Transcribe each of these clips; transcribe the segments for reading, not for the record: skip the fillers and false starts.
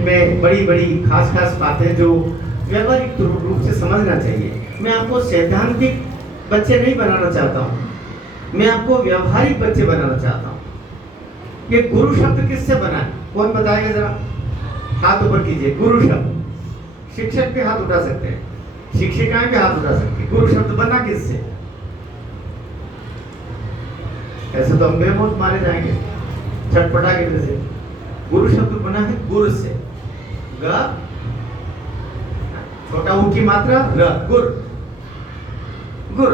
में बड़ी बड़ी खास खास बातें जो व्यवहारिक रूप से समझना चाहिए। मैं आपको सैद्धांतिक बच्चे नहीं बनाना चाहता हूँ, मैं आपको व्यवहारिक बच्चे बनाना चाहता हूँ। ये गुरु शब्द किससे बना है, कौन बताएगा जरा? हाथ ऊपर कीजिए। गुरु शब्द, शिक्षक भी हाथ उठा सकते हैं, शिक्षिकाएं भी हाथ उठा सकती हैं। गुरु शब्द बना किससे? ऐसे तो हम बेमौत मारे जाएंगे छटपटा के वजह से। गुरु शब्द बना है गुर से, ग छोटा ऊ की मात्रा र, गुर, गुर।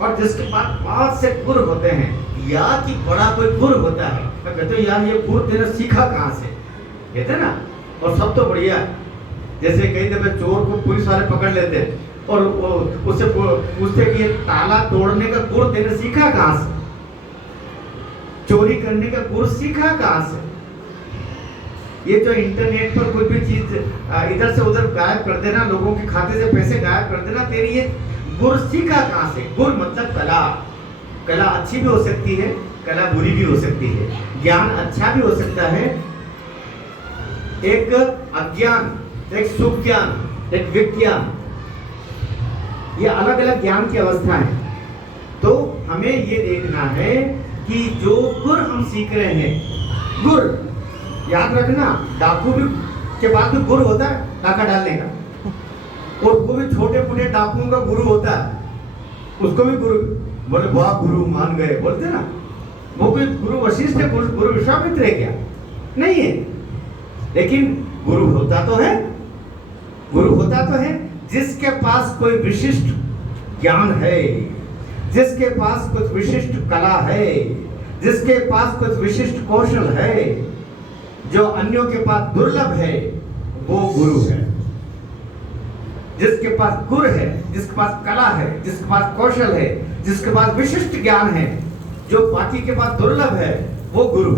और जिसके पास बहुत से गुर होते हैं, या कि बड़ा कोई गुर होता है, मैं कहते हैं यार ये गुर तेरा सीखा कहाँ से, कहते ना। और सब तो बढ़िया, जैसे कई दफे चोर को पुलिस वाले पकड़ लेते हैं और उससे पूछते कि ये ताला तोड़ने का गुर तेने सीखा कहाँ से, चोरी करने का गुर सीखा कहाँ से। ये जो इंटरनेट पर कोई भी चीज इधर से उधर गायब कर देना, लोगों के खाते से पैसे गायब कर देना, तेरी ये गुर सीखा कहाँ से? गुर मतलब कला। कला अच्छी भी हो सकती है, कला बुरी भी हो सकती है। ज्ञान अच्छा भी हो सकता है, एक अज्ञान, एक सुज्ञान, एक विज्ञान, ये अलग अलग ज्ञान की अवस्था है। तो हमें ये देखना है कि जो गुर हम सीख रहे हैं, गुर याद रखना, डाकू भी के पास भी गुर होता है डाका डालने का, और वो भी छोटे मोटे डाकुओं का गुरु होता है, उसको भी गुरु बोले, वाह गुरु मान गए बोलते ना। वो कोई गुरु वशिष्ठ है, गुरु विश्वामित्र है क्या? नहीं है। लेकिन गुरु होता तो है, गुरु होता तो है जिसके पास कोई विशिष्ट ज्ञान है, जिसके पास कुछ विशिष्ट कला है, जिसके पास कुछ विशिष्ट कौशल है, जो अन्यों के पास दुर्लभ है, वो गुरु है। जिसके पास गुर है, जिसके पास कला है, जिसके पास कौशल है, जिसके पास विशिष्ट ज्ञान है, जो बाकी के पास दुर्लभ है, वो गुरु।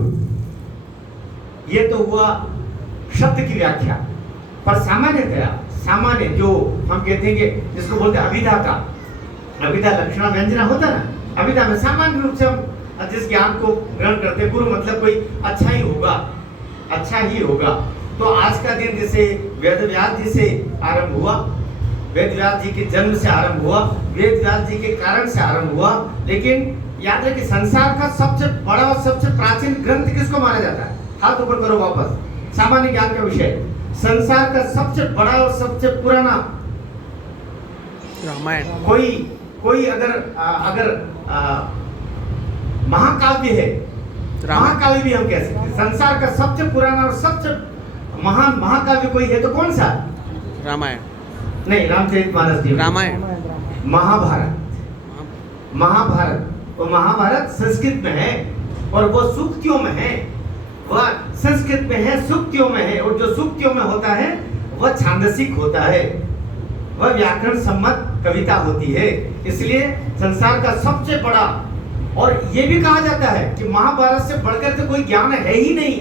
ये तो हुआ शब्द की व्याख्या। पर सामान्यतया, सामान्य जो हम कहते हैं कि जिसको बोलते हैं अभिधा का, अभिधा लक्षण व्यंजना होता ना, अभिधा में सामान्य रूप से हम जिस ज्ञान को ग्रहण करते हैं, गुरु मतलब कोई अच्छा ही होगा, अच्छा ही होगा। तो आज का दिन जैसे वेद व्यास जी से आरंभ हुआ, वेद व्यास जी के जन्म से आरंभ हुआ, वेद व्यास जी के कारण से आरंभ हुआ, लेकिन याद रखिए संसार का सबसे बड़ा और सबसे प्राचीन ग्रंथ किसको माना जाता है? हाथ ऊपर करो वापस। सामान्य ज्ञान का विषय, संसार का सबसे बड़ा और सबसे पुराना रामायण। कोई अगर महाकाव्य है, महाकाव्य भी हम कह सकते हैं। संसार का सबसे पुराना और सबसे महान महाकाव्य कोई है तो कौन सा? रामायण नहीं, रामचरितमानस नहीं, रामायण, महाभारत। महाभारत, वो महाभारत संस्कृत में है और वो सूक्तियों में है, वह संस्कृत में है, सूक्तियों में है। और जो सूक्तियों में होता है वह छांदसिक होता है, वह व्याकरण सम्मत कविता होती है। इसलिए संसार का सबसे बड़ा, और ये भी कहा जाता है कि महाभारत से बढ़कर तो कोई ज्ञान है ही नहीं।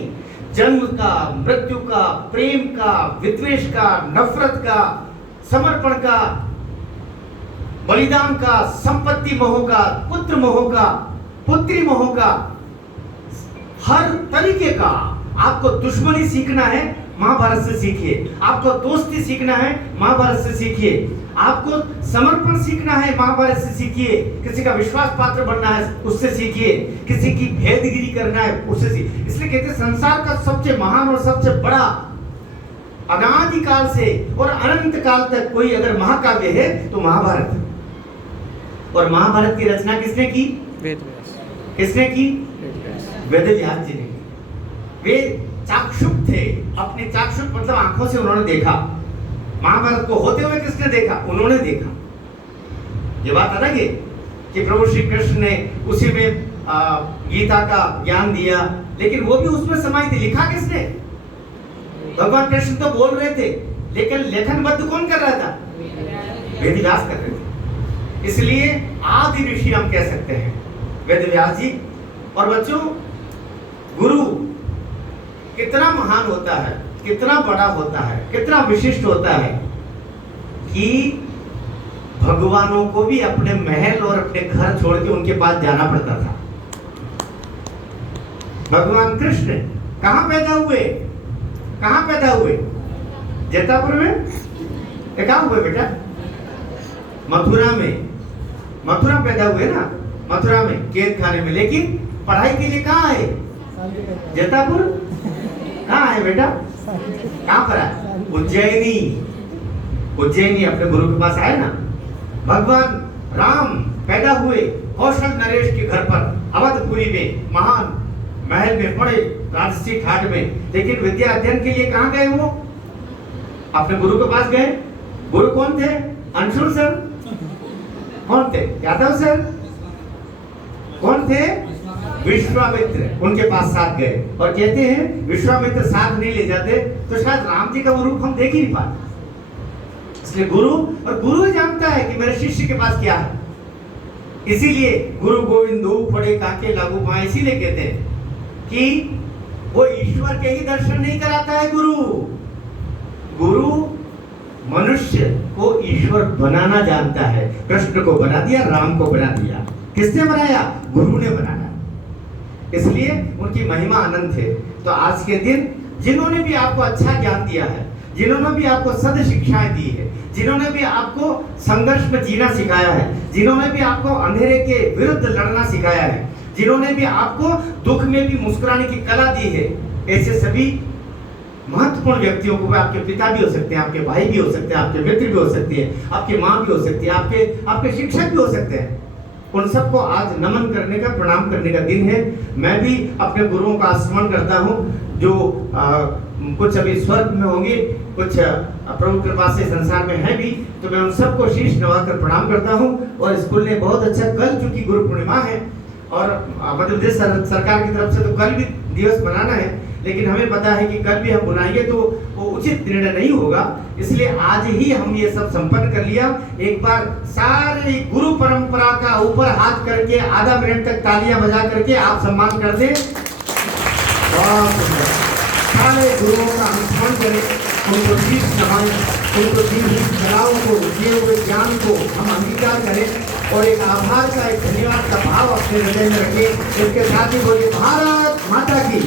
जन्म का, मृत्यु का, प्रेम का, विद्वेष का, नफरत का, समर्पण का, बलिदान का, संपत्ति मोह का, पुत्र मोह का, पुत्री मोह का, हर तरीके का। आपको दुश्मनी सीखना है, महाभारत से सीखिए। आपको दोस्ती सीखना है, महाभारत से सीखिए। आपको समर्पण सीखना है, महाभारत से सीखिए। किसी का विश्वास पात्र बनना है, उससे सीखिए। किसी की भेदगिरी करना है, उससे सीखिए। इसलिए कहते हैं संसार का सबसे महान और सबसे बड़ा, अनादि काल से और अनंत काल तक कोई अगर महाकाव्य है तो महाभारत है। और महाभारत की रचना किसने की? वेद व्यास। किसने की? वेद व्यास जी ने। वे चाक्षुष थे, अपने चाक्षुष मतलब आंखों से उन्होंने देखा। महाभारत को होते हुए किसने देखा? उन्होंने देखा। ये बात अलग है कि प्रभु श्री कृष्ण ने उसी में गीता का ज्ञान दिया, लेकिन वो भी उसमें समाई थी। लिखा किसने? भगवान कृष्ण तो बोल रहे थे, लेकिन लेखनबद्ध कौन कर रहा था? वेद व्यास कर रहे थे। इसलिए आदि ऋषि हम कह सकते हैं वेद व्यास जी। और बच्चों, गुरु कितना महान होता है, कितना बड़ा होता है, कितना विशिष्ट होता है कि भगवानों को भी अपने महल और अपने घर छोड़ के उनके पास जाना पड़ता था। भगवान कृष्ण कहाँ पैदा हुए? कहाँ पैदा हुए? जैतापुर में? ये कहाँ हुए बेटा? मथुरा में। मथुरा पैदा हुए ना, मथुरा में कैद खाने में, लेकिन पढ़ाई के लिए कहाँ आए? जैतापुर। कहाँ आए बेटा? कहाँ पर आए? उज्जैनी। उज्जैनी अपने गुरु के पास आए ना। भगवान राम पैदा हुए कौशल नरेश के घर पर अवधपुरी में, महान महल में पड़े राजसी ठाट में, लेकिन विद्या अध्ययन के लिए कहाँ गए वो? अपने गुरु के पास गए। गुरु कौन थे? अंशुल सर। कौन थे? यादव सर। कौन थे? विश्वामित्र। उनके पास साथ गए और कहते हैं विश्वामित्र साथ नहीं ले जाते तो शायद राम जी का वो रूप हम देख ही नहीं पाते। इसलिए गुरु, और गुरु ही जानता है कि मेरे शिष्य के पास क्या है। इसीलिए गुरु गोविंदो पढ़े काके लागू पाए, इसीलिए कहते हैं कि वो ईश्वर के ही दर्शन नहीं कराता है गुरु। गुरु मनुष्य को ईश्वर बनाना जानता है। कृष्ण को बना दिया, राम को बना दिया। किसने बनाया? गुरु ने बनाया। इसलिए उनकी महिमा अनंत है। तो आज के दिन जिन्होंने भी आपको अच्छा ज्ञान दिया है, जिन्होंने भी आपको सद शिक्षाएं दी है, जिन्होंने भी आपको संघर्ष में जीना सिखाया है, जिन्होंने भी आपको अंधेरे के विरुद्ध लड़ना सिखाया है, जिन्होंने भी आपको दुख में भी मुस्कुराने की कला दी है, ऐसे सभी महत्वपूर्ण व्यक्तियों को, आपके पिता भी हो सकते हैं, आपके भाई भी हो सकते हैं, आपके मित्र भी हो सकते हैं, आपकी माँ भी हो सकती है, आपके शिक्षक भी हो सकते हैं। उन सबको आज नमन करने का, प्रणाम करने का दिन है। मैं भी अपने गुरुओं का स्मरण करता हूँ जो कुछ अभी स्वर्ग में होंगे, कुछ प्रभु कृपा से संसार में है भी, तो मैं उन सबको शीश नवाकर प्रणाम करता हूँ। और स्कूल ने बहुत अच्छा, कल चूंकि गुरु पूर्णिमा है और मध्य प्रदेश सरकार की तरफ से तो कल भी दिवस मनाना है, लेकिन हमें पता है कि कल भी हम बुलाएंगे तो वो उचित निर्णय नहीं होगा, इसलिए आज ही हम ये सब संपन्न कर लिया। एक बार सारे गुरु परंपरा का ऊपर हाथ करके आधा मिनट तक तालियां बजा करके आप सम्मान कर दें। बहुत सुंदर। सारे गुरुओं का हम स्मरण करें, उनको शीश नवाएं, उनको दी हुई कलाओं को, दिए हुए ज्ञान को हम अंगीकार करें और एक आभार का, एक धन्यवाद का भाव अपने हृदय में रखें। इसके साथ ही बोलिए भारत माता की।